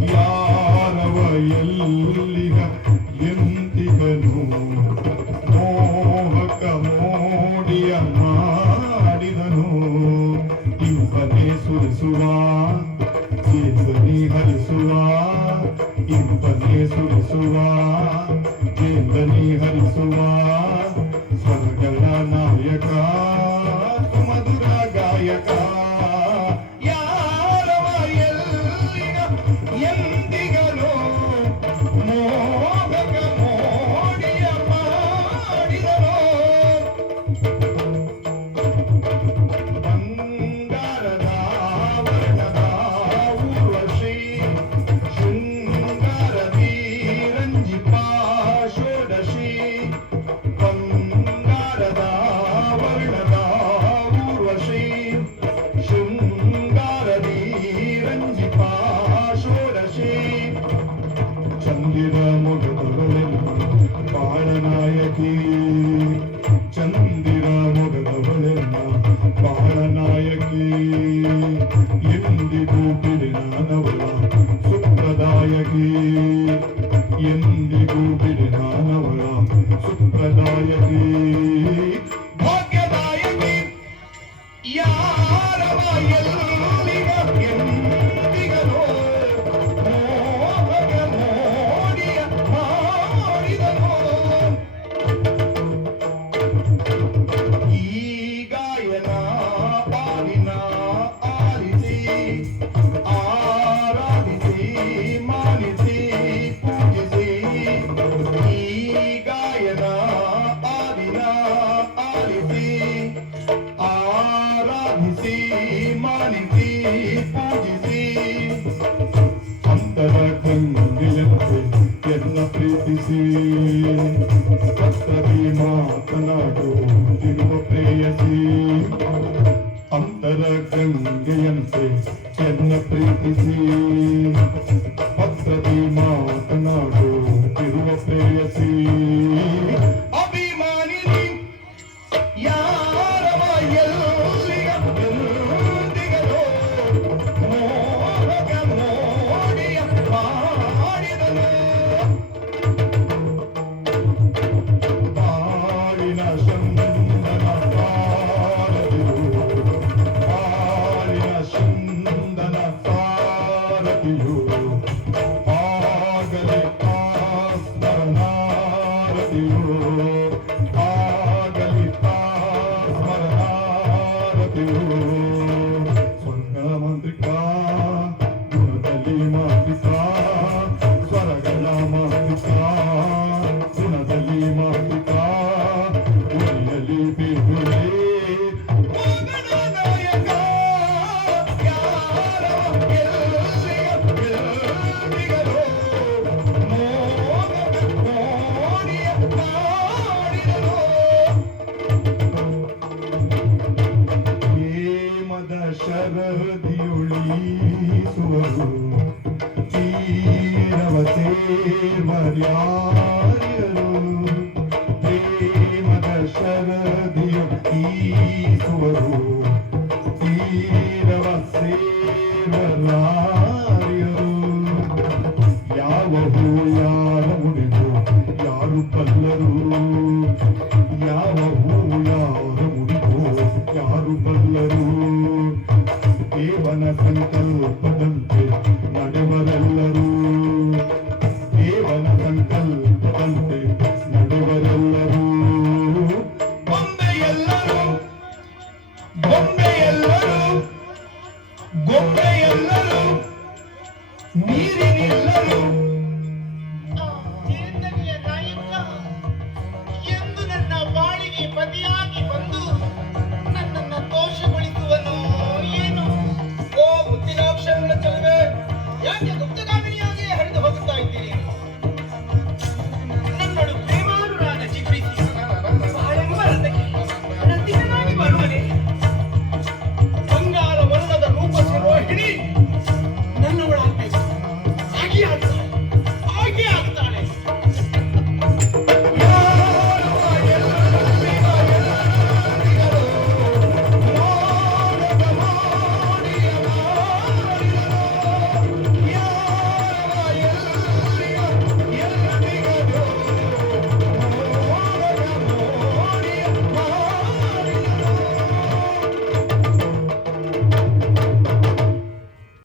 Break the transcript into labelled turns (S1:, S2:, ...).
S1: ಯಾರವ ಎಲ್ಲಿಗ ಎಂದಿಗನು ಮೋಹಕ ಮೋಡಿಯ ಮಾಡಿದನು. ಇಂಪನೆ ಸುರಿಸುವ ಚೇತನಿ ಹರಿಸುವ ಇಂಪನೆ ಸುರಿಸುವ ಚೇತನಿ ಹರಿಸುವ, ಸ್ವರ್ಗಗಳ ನಾಯಕ ಎಲ್ಲಿಗ Yeah. ಅಂತರ ಗಂಗೆಯಂತೆ ಎನ್ನ ಪ್ರೀತಿಸಿ ಪತ್ರದಿ ಮಾತನಾಡುತ್ತಿರುವ ಪ್ರೇಯಸಿ ಅಭಿಮಾನಿನಿ ಯಾರವ ಎಲ್ಲಿಗ ಎಂದಿಗಲೋ ಮೋಹಕ ಮೋಡಿಯ ಮಾಡಿದನು ಬಾಳಿನ ಚಂದನ ಶರದಿಯುಳೀಸುವರು ತೀರವತೆ ಮರ್ಯಾರ್ಯರು ಪ್ರೇಮದ ಶರದಿಯು ಈಸುವರು. ತೀರವ ಸೇವಲಾರ್ಯರು ಯಾವ ಹೂ ಯಾರ ಯಾರು ಬಲ್ಲರು ದೇವನ ಸಂಕಲ್ಪದಂತೆ ನಡೆವರೆಲ್ಲರೂ ದೇವನ ಸಂಕಲ್ಪದಂತೆ ನಡೆವರೆಲ್ಲರೂ ಬೊಂಬೆಯೆಲ್ಲರೂ ಬೊಂಬೆಯೆಲ್ಲರೂ ಗೊಂಬೆಯೆಲ್ಲರೂ ನೀರಿನೆಲ್ಲರೂ
S2: Yeah.